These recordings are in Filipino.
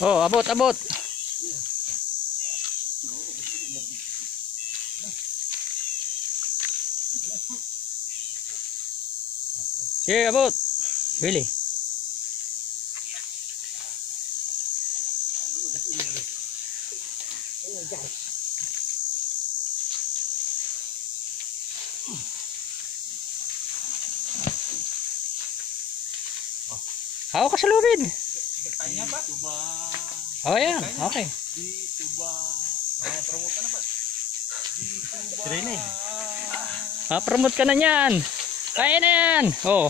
Oh, abot, abot. Sige, abot. Bili. Hawak ka sa lubid. Kanya ba? Oh, yan. Okay. Dito ba? Promote ka na ba? Dito ba? Rene. Promote ka na yan. Kaya na yan. Oh.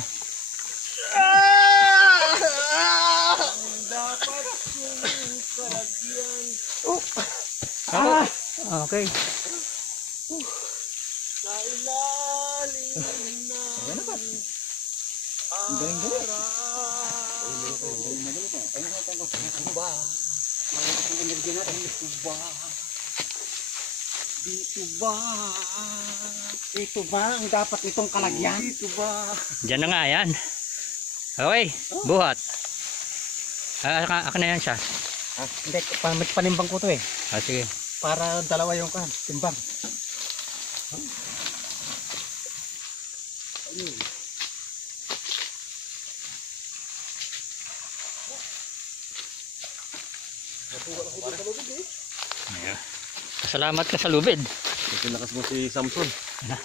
Dapat yung kalagyan. Okay. Sa ilalim na Ito ba ang dapat itong kalagyan? Dito ba? Diyan na nga yan. Okay. Buhat. Ako na yan siya. Hindi, panimbang ko to eh. Sige. Para dalawa yung timbang. Salamat ka sa lubid. Ito lakas mo si Samson. Ano?